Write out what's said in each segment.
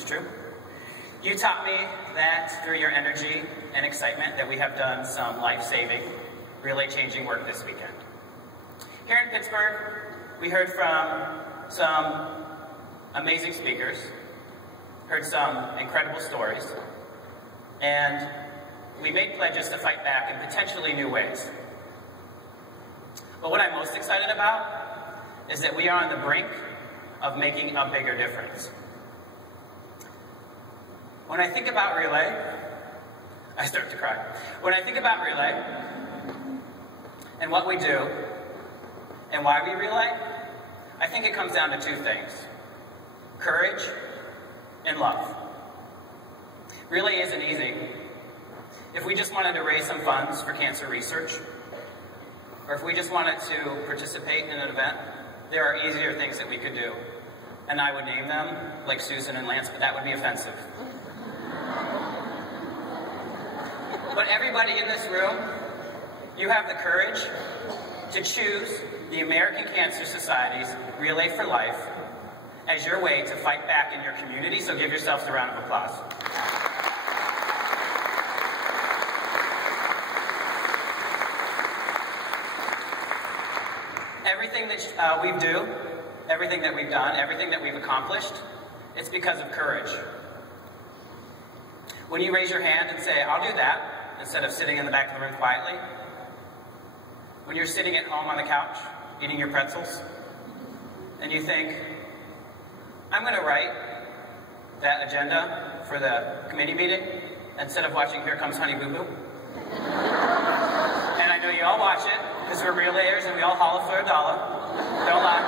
It's true. You taught me that through your energy and excitement that we have done some life-saving, relay-changing work this weekend. Here in Pittsburgh, we heard from some amazing speakers, heard some incredible stories, and we made pledges to fight back in potentially new ways. But what I'm most excited about is that we are on the brink of making a bigger difference. When I think about Relay, I start to cry. When I think about Relay and what we do and why we relay, I think it comes down to two things: courage and love. Relay isn't easy. If we just wanted to raise some funds for cancer research, or if we just wanted to participate in an event, there are easier things that we could do. And I would name them, like Susan and Lance, but that would be offensive. But everybody in this room, you have the courage to choose the American Cancer Society's Relay for Life as your way to fight back in your community, so give yourselves a round of applause. Everything that we do, everything that we've done, everything that we've accomplished, it's because of courage. When you raise your hand and say, "I'll do that," instead of sitting in the back of the room quietly, when you're sitting at home on the couch, eating your pretzels, and you think, "I'm going to write that agenda for the committee meeting instead of watching Here Comes Honey Boo Boo." And I know you all watch it, because we're relayers and we all holler for $1. Don't lie.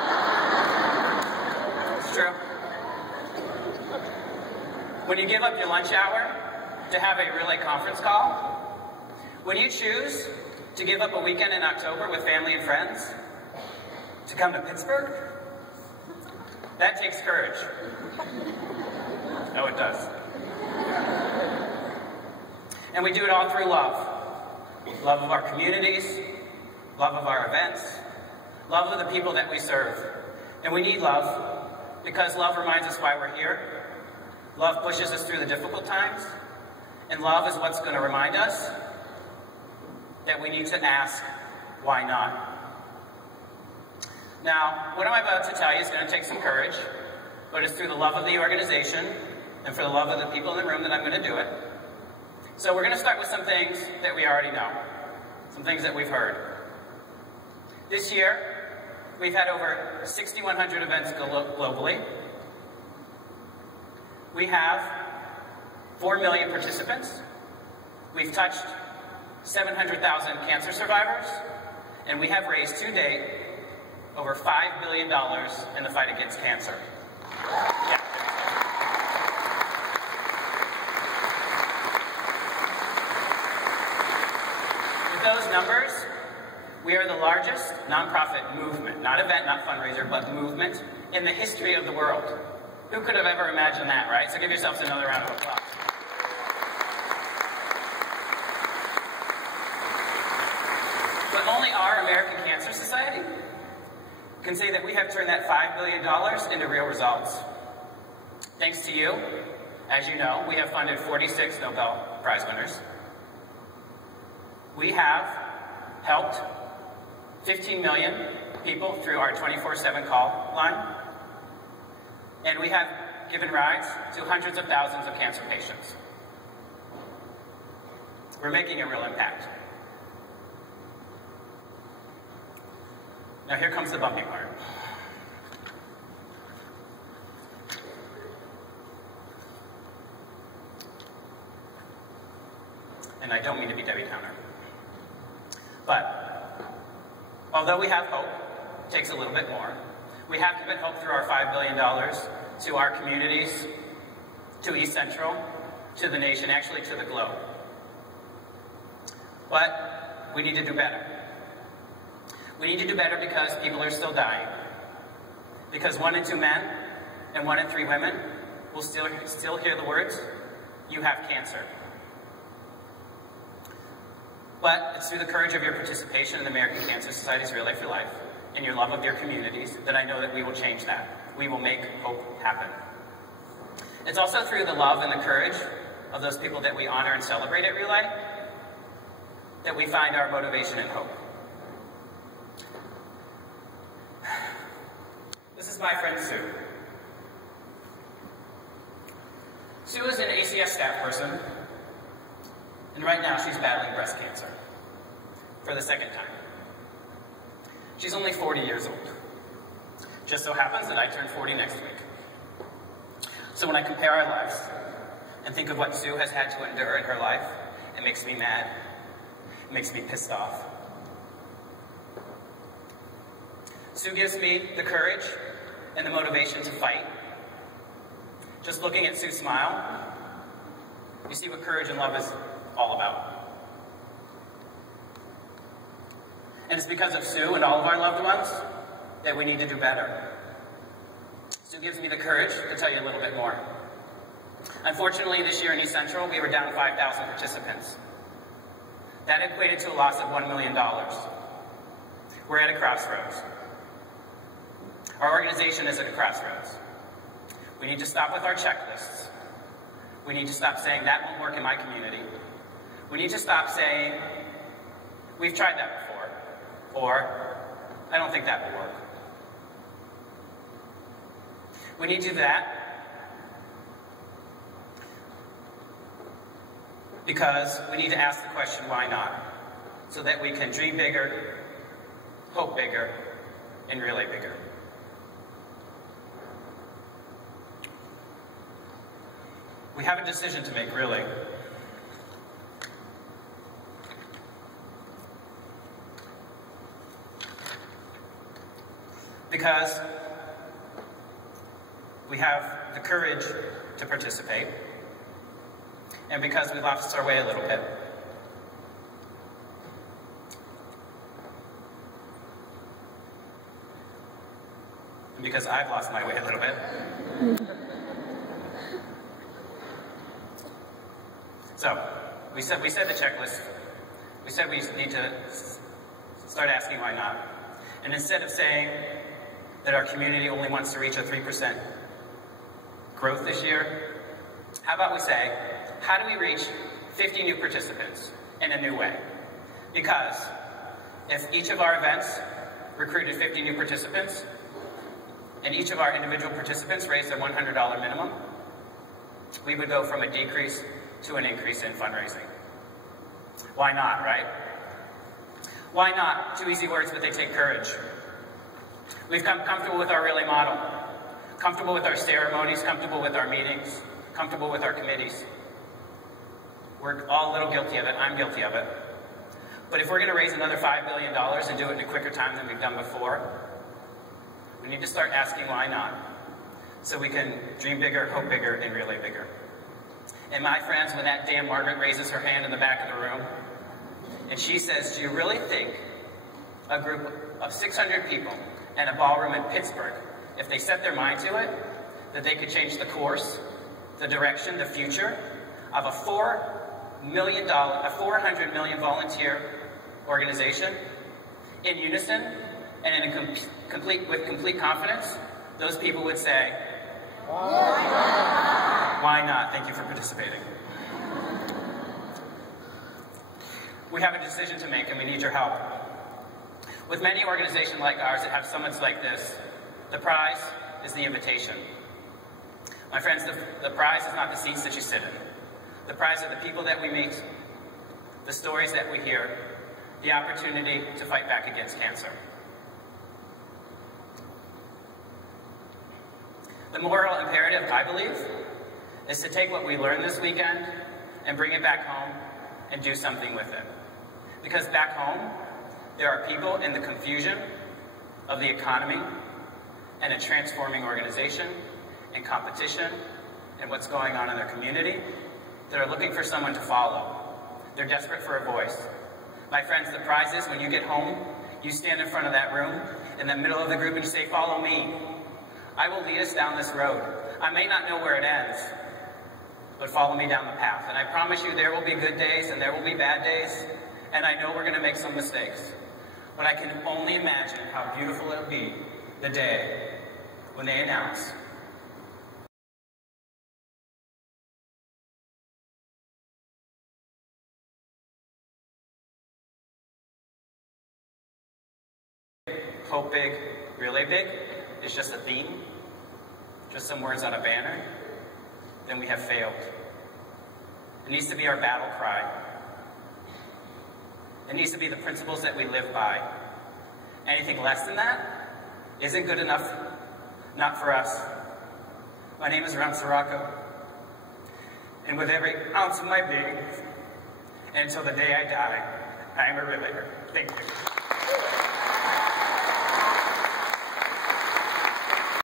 It's true. When you give up your lunch hour to have a relay conference call, when you choose to give up a weekend in October with family and friends to come to Pittsburgh, that takes courage. No, it does. And we do it all through love. Love of our communities, love of our events, love of the people that we serve. And we need love because love reminds us why we're here. Love pushes us through the difficult times. And love is what's going to remind us that we need to ask, why not? Now, what I'm about to tell you is going to take some courage, but it's through the love of the organization and for the love of the people in the room that I'm going to do it. So we're going to start with some things that we already know, some things that we've heard. This year, we've had over 6,100 events globally. We have 4 million participants. We've touched 700,000 cancer survivors, and we have raised to date over $5 billion in the fight against cancer. Yeah. With those numbers, we are the largest nonprofit movement, not event, not fundraiser, but movement in the history of the world. Who could have ever imagined that, right? So give yourselves another round of applause. But only our American Cancer Society can say that we have turned that $5 billion into real results. Thanks to you, as you know, we have funded 46 Nobel Prize winners. We have helped 15 million people through our 24/7 call line. And we have given rides to hundreds of thousands of cancer patients. We're making a real impact. Now here comes the bumpy part. And I don't mean to be Debbie Downer. But although we have hope, it takes a little bit more. We have given hope through our $5 billion to our communities, to East Central, to the nation, actually to the globe. But we need to do better. We need to do better because people are still dying. Because 1 in 2 men and 1 in 3 women will still hear the words, "You have cancer." But it's through the courage of your participation in the American Cancer Society's Relay for Life and your love of your communities that I know that we will change that. We will make hope happen. It's also through the love and the courage of those people that we honor and celebrate at Relay that we find our motivation and hope. This is my friend Sue. Sue is an ACS staff person, and right now she's battling breast cancer for the second time. She's only 40 years old. Just so happens that I turn 40 next week. So when I compare our lives and think of what Sue has had to endure in her life, it makes me mad. It makes me pissed off. Sue gives me the courage and the motivation to fight. Just looking at Sue smile, you see what courage and love is all about. And it's because of Sue and all of our loved ones that we need to do better. Sue gives me the courage to tell you a little bit more. Unfortunately, this year in East Central, we were down 5,000 participants. That equated to a loss of $1 million. We're at a crossroads. Our organization is at a crossroads. We need to stop with our checklists. We need to stop saying that won't work in my community. We need to stop saying, we've tried that before, or I don't think that will work. We need to do that because we need to ask the question, why not? So that we can dream bigger, hope bigger, and relay bigger. We have a decision to make, really. Because we have the courage to participate, and because we lost our way a little bit. And because I've lost my way a little bit. So, we said the checklist. We said we need to start asking why not. And instead of saying that our community only wants to reach a 3% growth this year, how about we say, how do we reach 50 new participants in a new way? Because if each of our events recruited 50 new participants, and each of our individual participants raised a $100 minimum, we would go from a decrease to an increase in fundraising. Why not, right? Why not? Two easy words, but they take courage. We've come comfortable with our Relay model, comfortable with our ceremonies, comfortable with our meetings, comfortable with our committees. We're all a little guilty of it. I'm guilty of it. But if we're going to raise another $5 billion and do it in a quicker time than we've done before, we need to start asking why not, so we can dream bigger, hope bigger, and relay bigger. And my friends, when that damn Margaret raises her hand in the back of the room, and she says, do you really think a group of 600 people in a ballroom in Pittsburgh, if they set their mind to it, that they could change the course, the direction, the future of a $400 million volunteer organization in unison and with complete confidence? Those people would say, why not? Thank you for participating. We have a decision to make, and we need your help. With many organizations like ours that have summits like this, the prize is the invitation. My friends, the prize is not the seats that you sit in. The prize are the people that we meet, the stories that we hear, the opportunity to fight back against cancer. The moral imperative, I believe, is to take what we learned this weekend and bring it back home and do something with it. Because back home, there are people in the confusion of the economy and a transforming organization and competition and what's going on in their community that are looking for someone to follow. They're desperate for a voice. My friends, the prize is when you get home, you stand in front of that room in the middle of the group and you say, follow me. I will lead us down this road. I may not know where it ends, but follow me down the path. And I promise you there will be good days and there will be bad days, and I know we're going to make some mistakes. But I can only imagine how beautiful it will be the day when they announce hope big, relay big is just a theme, just some words on a banner, then we have failed. It needs to be our battle cry. It needs to be the principles that we live by. Anything less than that isn't good enough, not for us. My name is Ram Sirocco, and with every ounce of my being, and until the day I die, I am a relayer. Thank you.